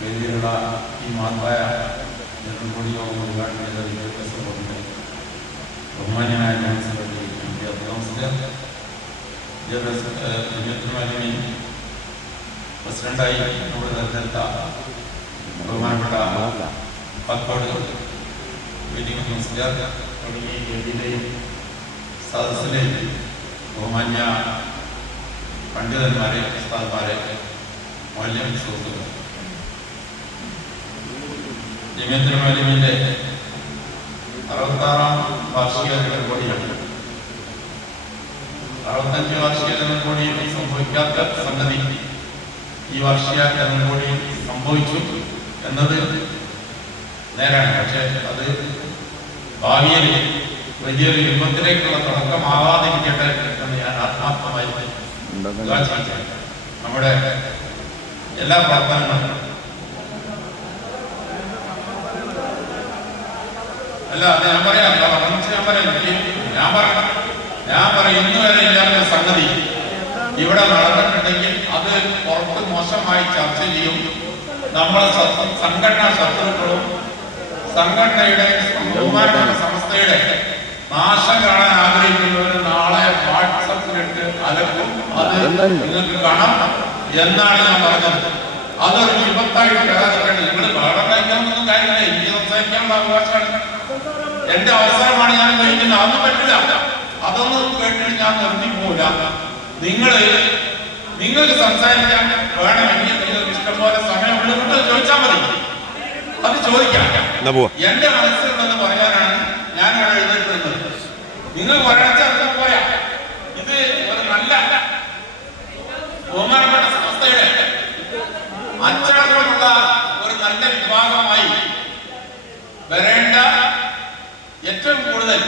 വേദിയിലുള്ള ഈ മഹത്തായ ജനറൽ യോഗം ഉദ്ഘാടനം ചെയ്ത വിദ്യാഭ്യാസ വകുപ്പിന്റെ ബഹുമാന്യനായ ജനറൽ സെക്രട്ടറി ജമിയത്തുൽ പ്രസിഡന്റായി നമ്മുടെ തെരഞ്ഞെടുത്ത ബഹുമാനപ്പെട്ട പാക്കോട് തുടങ്ങിയ വേദിയിലെയും സദസ്സിലെയും ബഹുമാന്യ പണ്ഡിതന്മാരെ ഉസ്താദ്മാരെ മൗലവി സുഹൃത്തുക്കൾ, ജമിയത്തുൽ ഉലമയുടെ 66ാം വാർഷിക ജനകോടിയാണ്. 65 വാർഷിക ജനകോടിയിൽ സംഭവിക്കാത്ത സംഗതി ഈ വാർഷിക ജനകോടിയിൽ സംഭവിച്ചു എന്നത് നേരാണ്. പക്ഷെ അത് ഭാവിയിൽ വലിയൊരു യുഗത്തിലേക്കുള്ള തുടക്കമാവാതിരിക്കട്ടെ എന്ന് ഞാൻ ആത്മാർത്ഥമായി നമ്മുടെ എല്ലാ പ്രവർത്തനങ്ങളും അല്ല ഞാൻ പറയാം ഇന്ന് വരെ ഇല്ലാത്ത സംഗതി ഇവിടെ നടന്നിട്ടുണ്ടെങ്കിൽ അത് പുറത്ത് മോശമായി ചർച്ച ചെയ്യും. നമ്മളെ സംഘടനാ ശത്രുക്കളും സംഘടനയുടെ ബഹുമാനപ്പെട്ട സംസ്ഥയുടെ നാശം കാണാൻ ആഗ്രഹിക്കുന്നവര് നാളെ വാട്സപ്പിലിട്ട് അലക്കും. അത് നിങ്ങൾക്ക് കാണാം എന്നാണ് ഞാൻ പറഞ്ഞത്. അതൊരു വിപത്തായിട്ട് നിങ്ങൾ പാഠം കഴിക്കാനൊന്നും കാര്യമില്ല. എനിക്ക് സംസാരിക്കാനുള്ള അവകാശമാണ്, എന്റെ അവസരമാണ് ഞാൻ കഴിക്കുന്നത്. അതൊന്നും പറ്റില്ല. അതൊന്നും കേട്ടിട്ട് ഞാൻ നിർത്തി പോവില്ല. നിങ്ങൾക്ക് സംസാരിക്കാൻ വേണമെങ്കിൽ നിങ്ങൾക്ക് ഇഷ്ടംപോലെ സമയമുള്ളത് ചോദിച്ചാൽ മതി, അത് ചോദിക്കാം. എന്റെ മനസ്സിലുള്ളത് പറയാനാണ് ഞാൻ എഴുതിയിട്ടുള്ളത്. നിങ്ങൾ പറയാൻ പോയാ ഇത് ഒരു നല്ല ബഹുമാനപ്പെട്ട സംസ്ഥയുടെ അച്ചടക്കമുള്ള ഒരു നല്ല വിഭാഗമായി വരേണ്ട ഏറ്റവും കൂടുതൽ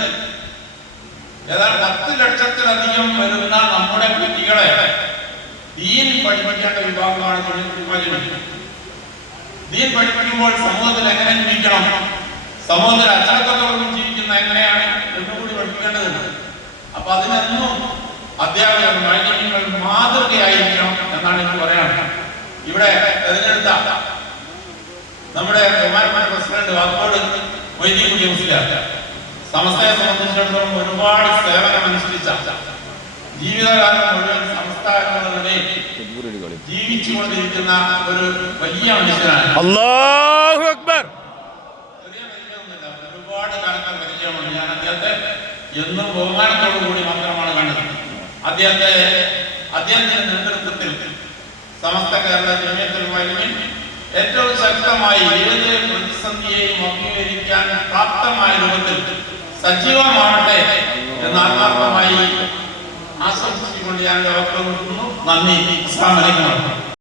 ഏതാണ്ട് 10 ലക്ഷത്തിലധികം വരുന്ന നമ്മുടെ കുട്ടികളെ ദീൻ പഠിപ്പിക്കേണ്ട വിഭാഗമാണ് ദീൻ പഠിപ്പിക്കുമ്പോൾ സമൂഹത്തിൽ എങ്ങനെ ജീവിക്കണം, സമൂഹത്തിൽ അച്ചടക്കത്തോടും ജീവിക്കുന്ന എങ്ങനെയാണ് എന്നുകൂടി പഠിപ്പിക്കേണ്ടതുണ്ട്. അപ്പൊ അതിനൊന്നും അധ്യാപകർ മാലിന്യങ്ങൾ മാതൃകയായിരിക്കണം എന്നാണ് എനിക്ക് പറയാനുള്ളത്. ഇവിടെ തെരഞ്ഞെടുത്ത നമ്മുടെ ബഹുമാനപ്പെട്ട പ്രസിഡന്റ് വാക്കോട് സമസ്തയെ സംബന്ധിച്ചിടത്തോളം ഒരുപാട് സേവനം അനുഷ്ഠിച്ച ജീവിതകാലം മുഴുവൻ സംസ്ഥാനങ്ങളുടെ ജീവിച്ചുകൊണ്ടിരിക്കുന്ന ഒരു വലിയ മനുഷ്യനാണ്. അല്ലാഹു അക്ബർ. ഒരുപാട് കാലത്തെ പരിചയമുണ്ട്. ഞാൻ അദ്ദേഹത്തെ എന്നും ബഹുമാനത്തോടു കൂടി മാത്രമാണ് കണ്ടത്. അദ്ദേഹത്തിന്റെ നേതൃത്വത്തിൽ സമസ്ത കേരള ജമിയത്തുൽ ഉലമ ഏറ്റവും ശക്തമായി ഏത് പ്രതിസന്ധിയെയും അഭിമുഖീകരിക്കാൻ പ്രാപ്തമായ രൂപത്തിൽ സജീവമാവട്ടെ എന്ന് ആത്മാർത്ഥമായി ആശംസിച്ചുകൊണ്ട് ഞാൻ വാക്കുകൾ നിർത്തുന്നു. നന്ദി. അസ്സലാമു അലൈക്കും.